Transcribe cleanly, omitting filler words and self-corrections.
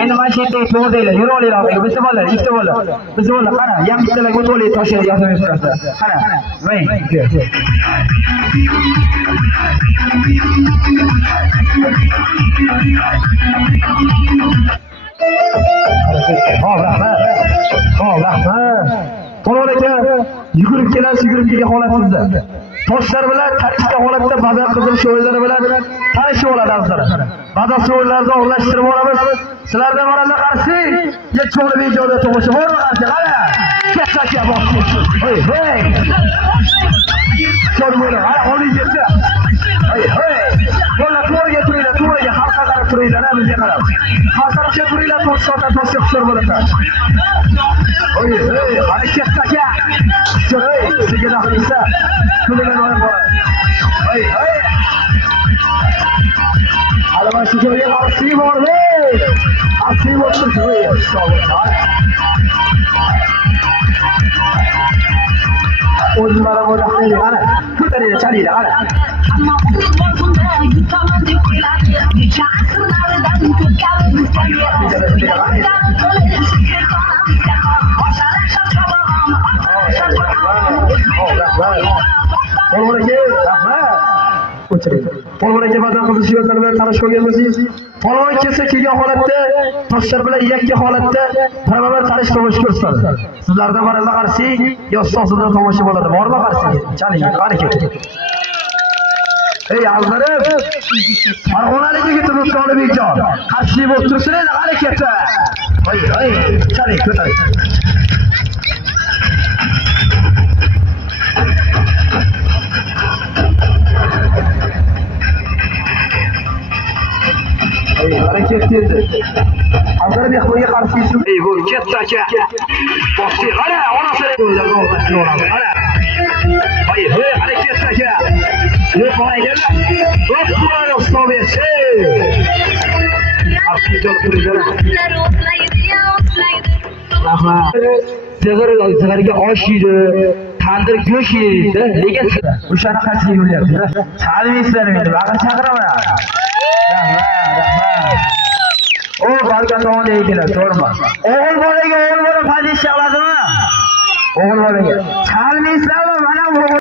Endi mana shu yerda to'g'rilar, yura olinglar. Bitta bola, ikkita bola. Biz bola qara, ham bittalarga o'tib olib toshlarga yasab berasiz. Qara. Voy. Qo'llar aka, yugurib kelasiz, yugurib kelgan holatingizda. Toshlar bilan tarixga holatda bazar qizil sho'ylari bilan tanishib oladi azizlar. Bazar sho'ylarni o'rlashtirib olamiz. Sizlardan mana qarshi, yecholi videoda tomosha bormi qarshi? Qara. Kattaga bosib. Hey, hey. Sho'rmo'la, qara, olingiz-chi. Hey, hey. Qo'llar to'g'riga turinglar, to'g'riga xalqqa qarab turinglar, bizga qarab. Xalqqa turinglar, toshlardan toshga qushlar bo'ladi. Hey, hey, harakatga. Hey, sizga daxlisa. Kuligan o'yin bor. Hey, hey. Alama shu joyga qarshi bormi? Asli bo'lsin, inshaalloh. O'zlari bo'ladi, qara. Ko'taringlar, chalinglar, qara. Ammo bor bunda yutaman deb qo'yiladi. Necha asrlardan ko'rgan bizga. Polvonga bazar qilib shivatlar bilan tanishib olganmisiz? Polvon kelsa kelgan holatda, toshlar bilan yakka holatda baravar tanish tomosha ko'rsatadi. Sizlardan baralla qarshi, yo ustozidan tomosha bo'ladi. Bormi qarshi? Chaling, qani keting. Ey azlarim, Farg'onalik yigitlar O'tqonibekjon, qarshi bo'lib tursinlar, qani keting. Voy, voy, chaling, ko'taring. Hareket etti. Hazır bir koyu karşıyım. Ey bu kettaka. Boşu hala ona söylüyorlar olmasın. Hala. Hayır, hey harekettaka. Yok bana gel. Yok bana ustabesi. Artık çok duracağım. Rahmat. Sigirga osh yeydi, tandir go'sht yeydi, lekin o'shani qancha yo'lyapti. Chalmaysizlar endi, vaqt chaqiraman. Rahmat. O balka tomon deydilar, to'g'rimi? O'g'il bolaga o'g'il bola pozitsiya oladimi? O'g'il bolaga. Chalmaysizlarmi? Mana